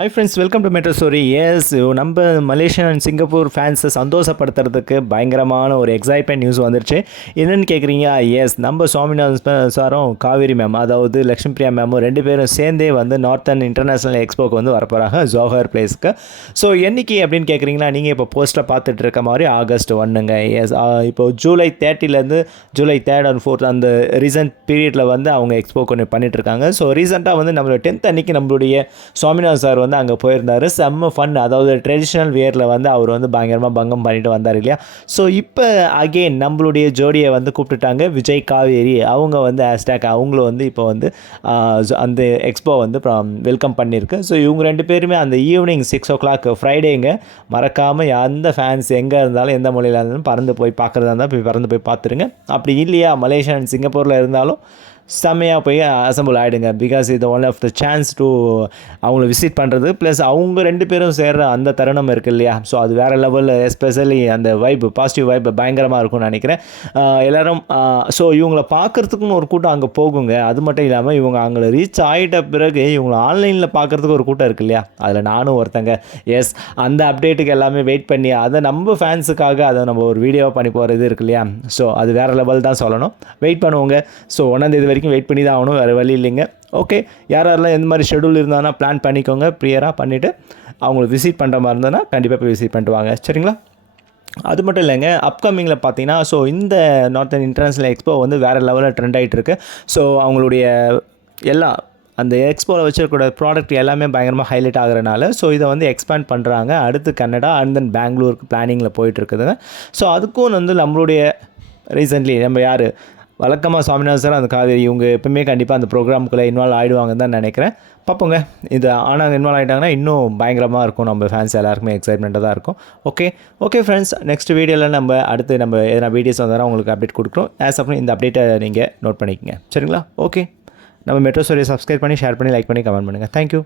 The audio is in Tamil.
Hi friends, welcome to metro story. Yes, நம்ம மலேசியா அண்ட் சிங்கப்பூர் ஃபேன்ஸை சந்தோஷப்படுத்துறதுக்கு பயங்கரமான ஒரு எக்ஸைட்மெண்ட் நியூஸ் வந்துருச்சு. என்னென்னு கேட்குறீங்க? எஸ், நம்ம சுவாமிநாதன் சாரும் காவேரி மேம், அதாவது லக்ஷ்மி பிரியா மேமும் ரெண்டு பேரும் சேர்ந்தே வந்து நார்த்தன் இன்டர்நேஷ்னல் எக்ஸ்போக்கு வந்து வரப்போகிறாங்க ஜோஹர் பிளேஸ்க்கு. ஸோ என்றைக்கு அப்படின்னு கேட்குறீங்களா? நீங்கள் இப்போ போஸ்ட்டில் பார்த்துட்டு இருக்க மாதிரி August 1ங்க. எஸ், இப்போது July 30லேருந்து July 3rd and 4th அந்த ரீசன்ட் பீரியடில் வந்து அவங்க எக்ஸ்போ கொஞ்சம் பண்ணிகிட்ருக்காங்க. ஸோ ரீசெண்டாக வந்து நம்மளோட 10th அன்றைக்கி நம்மளுடைய சுவாமிநாதன் சார் வந்து அங்கே போயிருந்தார். செம்ம ஃபன், அதாவது ட்ரெடிஷ்னல் வியரில் வந்து அவர் வந்து பயங்கரமாக பங்கம் பண்ணிட்டு வந்தார் இல்லையா. ஸோ இப்போ அகெயின் நம்மளுடைய ஜோடியை வந்து கூப்பிட்டுட்டாங்க. விஜய் காவேரி அவங்க வந்து ஹேஷ்டேக் அவங்களும் வந்து இப்போ வந்து அந்த எக்ஸ்போ வந்து வெல்கம் பண்ணியிருக்கு. ஸோ இவங்க ரெண்டு பேருமே அந்த ஈவினிங் 6 o'clock ஃப்ரைடேங்க, மறக்காமல் எந்த ஃபேன்ஸ் எங்கே இருந்தாலும் எந்த மொழியில் இருந்தாலும் பறந்து போய் பார்க்குறதா இருந்தால் போய் பறந்து போய் பார்த்துருங்க. அப்படி இல்லையா மலேசியா அண்ட் சிங்கப்பூரில் இருந்தாலும் செம்மையாக போய் அசம்பிள் ஆகிடுங்க. பிகாஸ் இது one of the chance to அவங்கள விசிட் பண்ணுறது, ப்ளஸ் அவங்க ரெண்டு பேரும் சேர்கிற அந்த தருணம் இருக்குது இல்லையா. ஸோ அது வேறு லெவலில், எஸ்பெஷலி அந்த வைப், பாசிட்டிவ் வைப் பயங்கரமாக இருக்கும்னு நினைக்கிறேன். எல்லோரும் ஸோ இவங்கள பார்க்குறதுக்குன்னு ஒரு கூட்டம் அங்கே போகுங்க. அது மட்டும் இல்லாமல் இவங்க அங்கே ரீச் ஆகிட்ட பிறகு இவங்களை ஆன்லைனில் பார்க்குறதுக்கு ஒரு கூட்டம் இருக்குது இல்லையா. அதில் நானும் ஒருத்தங்க. எஸ், அந்த அப்டேட்டுக்கு எல்லாமே வெயிட் பண்ணி அதை நம்ம ஃபேன்ஸுக்காக அதை நம்ம ஒரு வீடியோவாக பண்ணி போகிறது இருக்கு இல்லையா. ஸோ அது வேறு லெவல் தான் சொல்லணும். வெயிட் பண்ணுவோங்க. ஸோ 1ஆம் தேதி வரைக்கும் வெயிட் பண்ணி தான் ஆகணும், வேறு வழி இல்லைங்க. ஓகே, யாரெல்லாம் எந்த மாதிரி ஷெடியூல் இருந்தாங்கன்னா பிளான் பண்ணிக்கோங்க. ப்ரியராக பண்ணிவிட்டு அவங்கள விசிட் பண்ணுற மாதிரி இருந்ததுன்னா கண்டிப்பாக போய் விசிட் பண்ணிட்டு வாங்க, சரிங்களா. அது மட்டும் இல்லைங்க, அப்கமிங்கில் பார்த்தீங்கன்னா ஸோ இந்த நார்த்தன் இன்டர்நேஷ்னல் எக்ஸ்போ வந்து வேறு லெவலில் ட்ரெண்ட் ஆகிட்டு இருக்கு. ஸோ அவங்களுடைய எல்லா அந்த எக்ஸ்போவில் வச்சிருக்கிற ப்ராடக்ட் எல்லாமே பயங்கரமாக ஹைலைட் ஆகிறனால ஸோ இதை வந்து எக்ஸ்பேண்ட் பண்ணுறாங்க. அடுத்து கனடா அண்ட் தென் பெங்களூருக்கு பிளானிங்கில் போயிட்டுருக்குதுங்க. ஸோ அதுக்கும் வந்து நம்மளுடைய ரீசெண்ட்லி நம்ம யார் வழக்கமாக சுவாமிநாதன் சார் அந்த காவேரி இவங்க எப்பவுமே கண்டிப்பாக அந்த ப்ரோக்ராமுக்குள்ளே இன்வால்வ் ஆகிடுவாங்கன்னு தான் நினைக்கிறேன். பார்ப்போங்க, இது ஆனால் இன்வால்வ் ஆகிட்டாங்கன்னா இன்னும் பயங்கரமாக இருக்கும். நம்ம ஃபேன்ஸ் எல்லாருக்குமே எக்ஸைட்மெண்ட்டாக தான் இருக்கும். ஓகே ஃப்ரெண்ட்ஸ், நெக்ஸ்ட் வீடியோவில் நம்ம அடுத்து நம்ம எதனா வீடியோஸ் வந்தாலும் உங்களுக்கு அப்டேட் கொடுக்குறோம். அப்புறம் இந்த அப்டேட்டை நீங்கள் நோட் பண்ணிக்கங்க, சரிங்களா. ஓகே, நம்ம மெட்ரோ ஸ்டோரியை சப்ஸ்கிரைப் பண்ணி, ஷேர் பண்ணி, லைக் பண்ணி, கமெண்ட் பண்ணுங்கள். தேங்க்யூ.